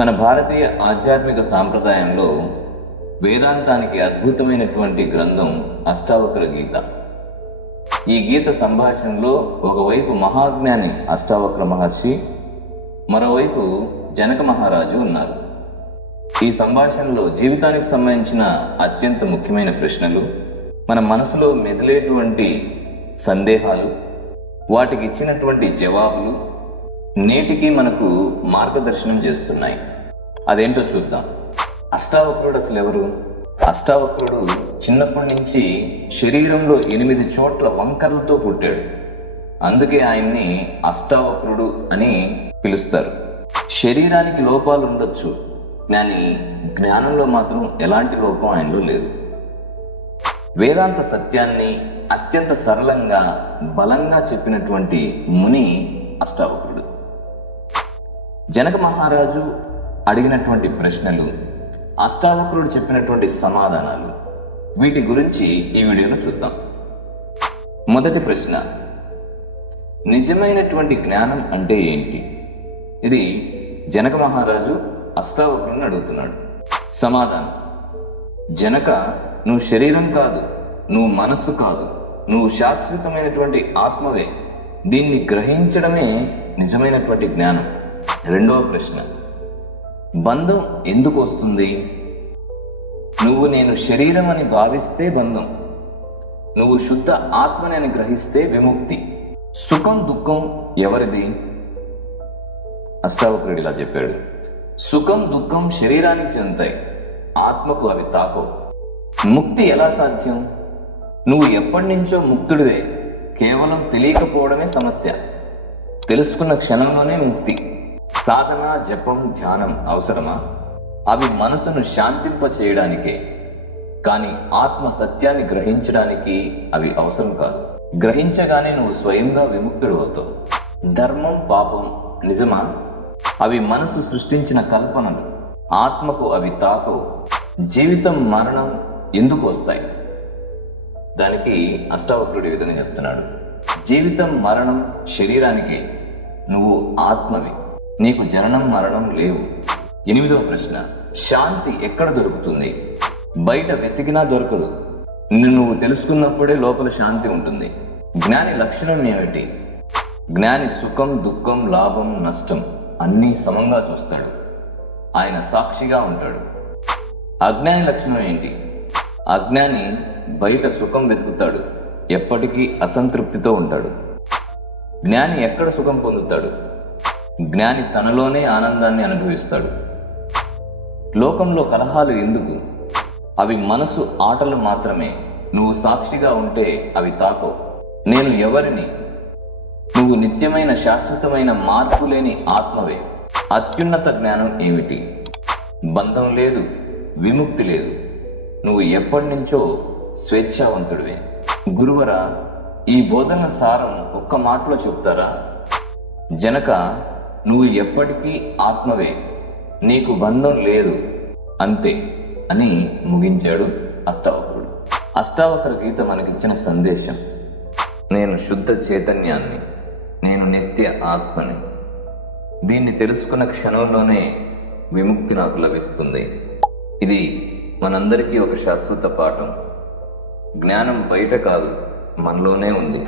మన భారతీయ ఆధ్యాత్మిక సాంప్రదాయంలో వేదాంతానికి అద్భుతమైనటువంటి గ్రంథం అష్టావక్ర గీత. ఈ గీత సంభాషణలో ఒకవైపు మహాజ్ఞాని అష్టావక్ర మహర్షి మరోవైపు జనక మహారాజు ఉన్నారు. ఈ సంభాషణలో జీవితానికి సంబంధించిన అత్యంత ముఖ్యమైన ప్రశ్నలు మన మనసులో మెదిలేటువంటి సందేహాలు వాటికి ఇచ్చినటువంటి జవాబులు నేటికి మనకు మార్గదర్శనం చేస్తున్నాయి. అదేంటో చూద్దాం. అష్టావక్రుడు అసలు ఎవరు? అష్టావక్రుడు చిన్నప్పటి నుంచి శరీరంలో ఎనిమిది చోట్ల వంకరలతో పుట్టాడు. అందుకే ఆయన్ని అష్టావక్రుడు అని పిలుస్తారు. శరీరానికి లోపాలు ఉండొచ్చు కానీ జ్ఞానంలో మాత్రం ఎలాంటి లోపం ఆయనలో లేదు. వేదాంత సత్యాన్ని అత్యంత సరళంగా బలంగా చెప్పినటువంటి ముని అష్టావకుడు జనక మహారాజు అడిగినటువంటి ప్రశ్నలు అష్టావక్రుడు చెప్పినటువంటి సమాధానాలు వీటి గురించి ఈ వీడియోలో చూద్దాం. మొదటి ప్రశ్న నిజమైనటువంటి జ్ఞానం అంటే ఏంటి? ఇది జనక మహారాజు అష్టావకరుని అడుగుతున్నాడు. సమాధానం జనక నువ్వు శరీరం కాదు నువ్వు మనస్సు కాదు నువ్వు శాశ్వతమైనటువంటి ఆత్మవే. దీన్ని గ్రహించడమే నిజమైనటువంటి జ్ఞానం. రెండవ ప్రశ్న. బంధం ఎందుకు వస్తుంది? నువ్వు నేను శరీరం అని భావిస్తే బంధం. నువ్వు శుద్ధ ఆత్మని అని గ్రహిస్తే విముక్తి. సుఖం దుఃఖం ఎవరిది? అష్టావక్రుడు ఇలా చెప్పాడు. సుఖం దుఃఖం శరీరానికి చెందుతాయి. ఆత్మకు అవి తాకో ముక్తి ఎలా సాధ్యం? నువ్వు ఎప్పటి నుంచో ముక్తుడివే. కేవలం తెలియకపోవడమే సమస్య. తెలుసుకున్న క్షణంలోనే ముక్తి. సాధన జపం ధ్యానం అవసరమా? అవి మనసును శాంతింప చేయడానికే కానీ ఆత్మ సత్యాన్ని గ్రహించడానికి అవి అవసరం కాదు. గ్రహించగానే నువ్వు స్వయంగా విముక్తుడు అవుతావు. ధర్మం పాపం నిజమా? అవి మనసు సృష్టించిన కల్పనలు. ఆత్మకు అవి తాకవు. జీవితం మరణం ఎందుకు వస్తాయి? దానికి అష్టావక్రుడి విధంగా చెప్తున్నాడు. జీవితం మరణం శరీరానికి. నువ్వు ఆత్మవి. నీకు జననం మరణం లేవు. ఎనిమిదవ ప్రశ్న శాంతి ఎక్కడ దొరుకుతుంది? బయట వెతికినా దొరకదు. నిన్ను నువ్వు తెలుసుకున్నప్పుడే లోపల శాంతి ఉంటుంది. జ్ఞాని లక్షణం ఏమిటి? జ్ఞాని సుఖం దుఃఖం లాభం నష్టం అన్నీ సమంగా చూస్తాడు. ఆయన సాక్షిగా ఉంటాడు. అజ్ఞాని లక్షణం ఏంటి? అజ్ఞాని బయట సుఖం వెతుకుతాడు. ఎప్పటికీ అసంతృప్తితో ఉంటాడు. జ్ఞాని ఎక్కడ సుఖం పొందుతాడు? జ్ఞాని తనలోనే ఆనందాన్ని అనుభవిస్తాడు. లోకంలో కలహాలు ఎందుకు? అవి మనసు ఆటలు మాత్రమే. నువ్వు సాక్షిగా ఉంటే అవి తాకో. నేను ఎవరిని? నువ్వు నిత్యమైన శాశ్వతమైన మార్పు లేని ఆత్మవే. అత్యున్నత జ్ఞానం ఏమిటి? బంధం లేదు విముక్తి లేదు. నువ్వు ఎప్పటి నుంచో స్వేచ్ఛావంతుడివే. గురువరా ఈ బోధన సారం ఒక్క మాటలో చెప్తారా? జనక నువ్వు ఎప్పటికీ ఆత్మవే నీకు బంధం లేదు అంతే అని ముగించాడు అష్టావకరుడు. అష్టావకర గీత మనకిచ్చిన సందేశం నేను శుద్ధ చైతన్యాన్ని నేను నిత్య ఆత్మని. దీన్ని తెలుసుకున్న క్షణంలోనే విముక్తి నాకు లభిస్తుంది. ఇది మనందరికీ ఒక శాశ్వత పాఠం. జ్ఞానం బయట కాదు మనలోనే ఉంది.